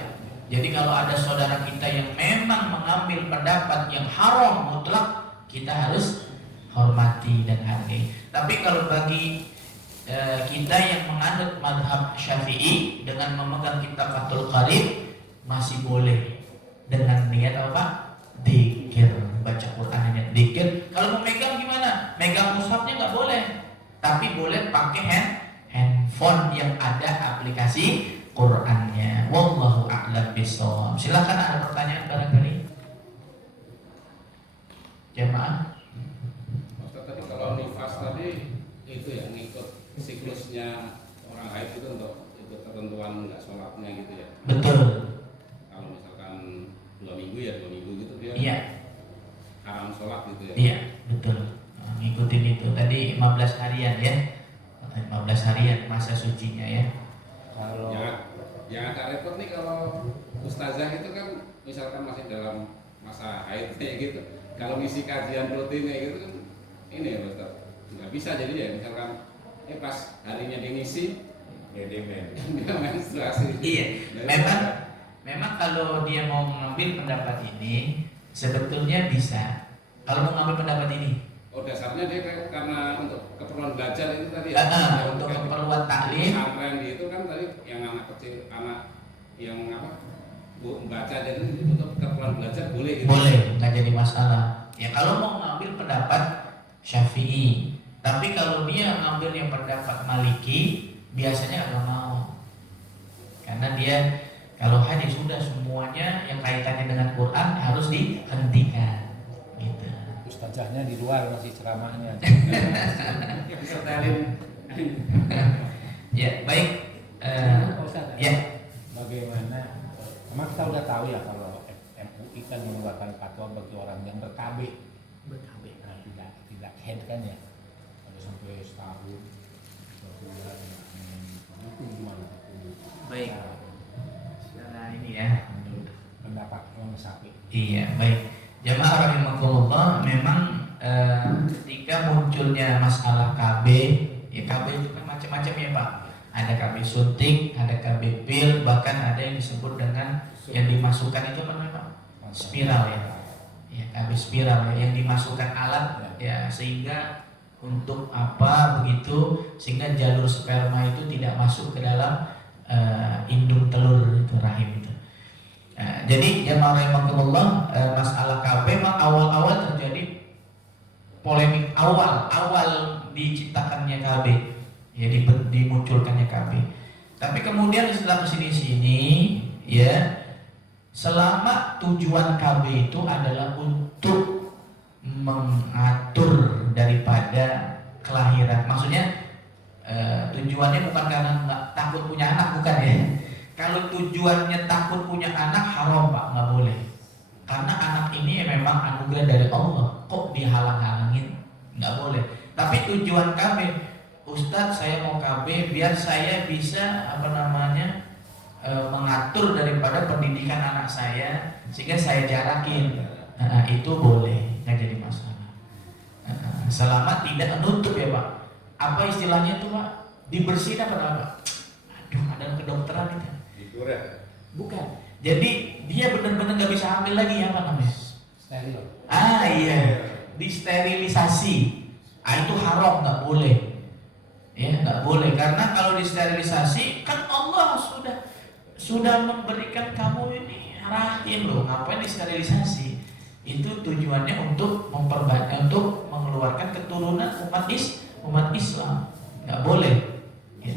Jadi kalau ada saudara kita yang memang mengambil pendapat yang haram mutlak, kita harus hormati dan hargai. Tapi kalau bagi kita yang menganut mazhab Syafi'i dengan memegang kitab Fathul Qarib masih boleh dengan niat apa? Dzikir, baca Quran hanya dzikir. Kalau mau megang gimana? Megang mushafnya nggak boleh, tapi boleh pakai handphone yang ada aplikasi Qurannya. Wallahu a'lam bishawab. Silakan ada pertanyaan barangkali. Jemaah. Ustaz, tadi kalau nifas tadi itu ya ngikut siklusnya orang haid itu untuk ikut ketentuan nggak sholatnya gitu ya. Betul. Kalau misalkan 2 minggu ya 2 minggu gitu dia. Iya. Haram sholat gitu ya. Iya, betul. Ngikutin itu tadi 15 harian ya. 15 harian masa sucinya ya. Kalau yang agak repot nih kalau ustazah itu kan misalkan masih dalam masa haid kayak gitu. Kalau ngisi kajian rutin kayak gitu kan ini ya Ustaz. Nggak bisa jadi ya misalkan pas harinya diisi ya dia menstruasi. Iya. Memang kalau dia mau mengambil pendapat ini sebetulnya bisa. Kalau mau mengambil pendapat ini. Oh, dasarnya dia karena untuk keperluan belajar itu tadi ya. ya. Untuk keperluan taklim. Pesantren itu kan tadi yang anak kecil, anak yang apa? Membaca jadi untuk keperluan belajar boleh gitu. Boleh, nggak jadi masalah. Ya kalau mau mengambil pendapat Syafi'i. Tapi kalau dia ngambil yang pendapat Maliki, biasanya agak mau. Karena dia kalau hadis sudah semuanya yang kaitannya dengan Quran harus dihentikan. Gitu. ustazahnya di luar masih ceramahnya. Disetelin. Ya, baik. Ustaz, Ya. bagaimana? Memang kita udah tahu ya kalau MUI kan mengeluarkan fatwa bagi orang yang ber-KB. Nah, tidak head kan ya. Ada sampai setahun, 2 bulan. Itu gimana? Baik. Sekarang ini ya. Iya, baik. Jamaah rahimakumullah, memang ketika munculnya masalah KB, ya KB itu kan macam-macam ya Pak. Ada KB suntik, ada KB pil, bahkan ada yang disebut dengan yang dimasukkan itu apa namanya Pak? Spiral ya. Ya, KB spiral ya, yang dimasukkan alat ya, sehingga untuk apa begitu, sehingga jalur sperma itu tidak masuk ke dalam indung telur itu, rahim itu. Jadi jamaah rahimakumullah, masalah KB memang awal-awal terjadi polemik awal diciptakannya KB, ya dimunculkannya KB. Tapi kemudian setelah kesini-sini, ya selama tujuan KB itu adalah untuk mengatur daripada kelahiran, maksudnya tujuannya bukan karena nggak takut punya anak, bukan ya. Kalau tujuannya takut punya anak, haram Pak, nggak boleh. Karena anak ini memang anugerah dari Allah, kok dihalang-halangin? Nggak boleh. Tapi tujuan KB, Ustadz saya mau KB biar saya bisa mengatur daripada pendidikan anak saya, sehingga saya jarakin. Itu boleh, nggak jadi masalah. Selama tidak menutup ya Pak. Apa istilahnya itu Pak? Dibersihin apa? Aduh, ada kedokteran itu. Bukan. Jadi dia benar-benar nggak bisa hamil lagi, apa namanya? Steril. Iya, disterilisasi. Itu haram, nggak boleh. Ya, nggak boleh, karena kalau disterilisasi kan Allah sudah memberikan kamu ini rahim loh. Ngapain disterilisasi? Itu tujuannya untuk untuk mengeluarkan keturunan umat Islam. Nggak boleh. Ya.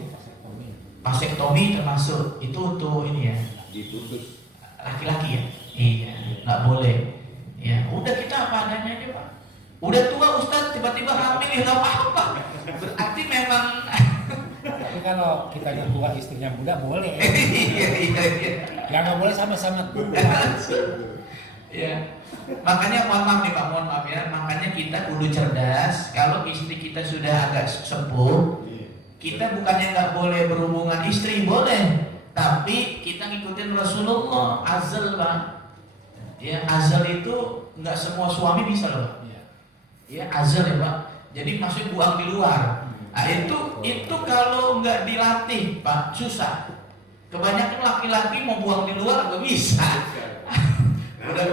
Vasektomi termasuk itu untuk ini ya, Diputus. laki-laki ya. Iya, nggak boleh. Ya, udah kita apa adanya aja Pak. Udah tua Ustadz tiba-tiba hamil ya nggak apa-apa. Berarti memang. Tapi kalau kita tua istrinya muda boleh. Iya. Ya nggak boleh sama-sama tua. Ya. Makanya mohon maaf ya. Makanya kita kudu cerdas. Kalau istri kita sudah agak sepuh, kita bukannya nggak boleh berhubungan istri, boleh. Tapi kita ngikutin Rasulullah, azal Pak. Ya, azal itu nggak semua suami bisa loh. Ya, azal ya Pak. Jadi maksudnya buang di luar. Nah, itu kalau nggak dilatih Pak, susah. Kebanyakan laki-laki mau buang di luar nggak bisa. Udah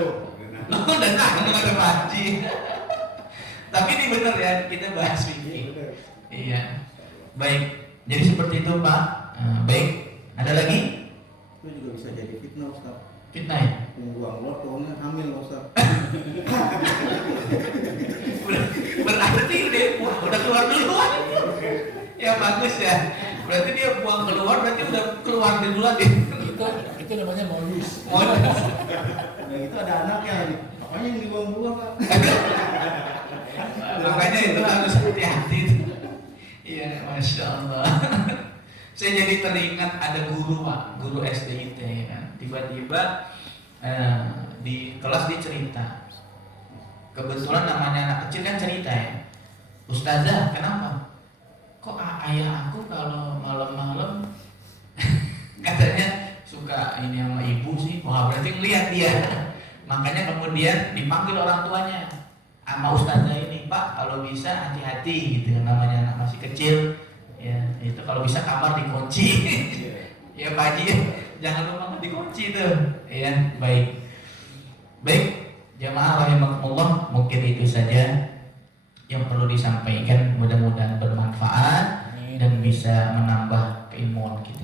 ada mancing. Tapi ini benar ya, kita bahas ini. Iya. Baik. Jadi seperti itu Pak. Baik. Ada lagi? Itu juga bisa jadi fitnah Ustaz. Fitnah ya? Buang telur tuangnya hamil Ustaz. Berarti dia udah keluar duluan. Ya bagus ya. Berarti dia buang keluar, berarti udah keluar duluan ya. Itu namanya modus. Nah itu ada anaknya nih. Makanya yang dibuang-buang Pak. Makanya itu harus hati-hati. Iya, Masya Allah. Saya jadi teringat ada guru Pak, guru SDIT ya kan. Tiba-tiba di kelas dia cerita. Kebetulan namanya anak kecil kan cerita ya. Ustazah, kenapa? Kok ayah aku kalau malam-malam katanya suka ini sama ibu sih. Wah, berarti ngeliat dia. Makanya kemudian dipanggil orang tuanya sama ustazah ini, Pak, kalau bisa hati-hati gitu, namanya anak masih kecil. Ya, itu kalau bisa kamar dikunci. Ya Pak Haji, jangan lupa dikunci tuh. Ya, baik. Baik, jamaah rahimakumullah, mungkin itu saja yang perlu disampaikan, mudah-mudahan bermanfaat dan bisa menambah keilmuan kita.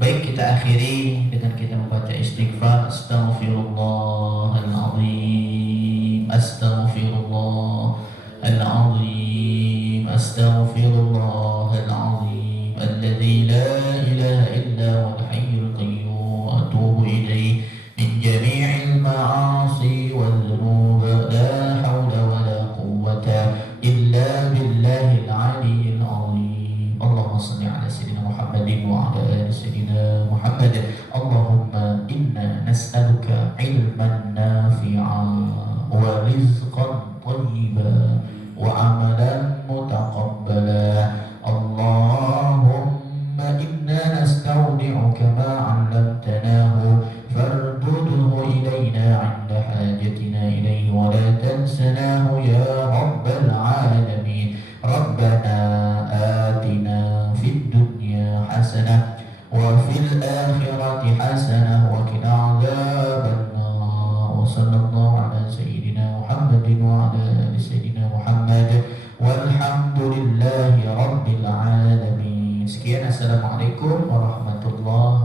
Baik, kita akhiri dengan kita membaca istighfar. Astaghfirullahaladzim, astaghfirullahaladzim, astaghfirullahaladzim, alladzi la ilaha illa huwal hayyul qayyum, atubu ilaih min jami'il ma'asi wal dhunub, la hawla wa la quwwata illa billahil aliyyil azim. Allahumma shalli ala sayyidina Muhammadin wa ala ali sayyidina Muhammad. Allahumma inna nas'aluka ilman nafi'an wa rizqan thayyiban wa amalan mutaqabbala. Allahumma inna nastawdi'uka ma 'allamtanahu فاردده إلينا عند حاجتنا إليه ولا تنسناه يا رب العالمين. ربنا آتنا في الدنيا حسنة وفي الآخرة حسنة وقنا عذاب النار. وصلى الله على سيدنا محمد وعلى آل سيدنا محمد والحمد لله رب العالمين. Sekian, assalamualaikum warahmatullahi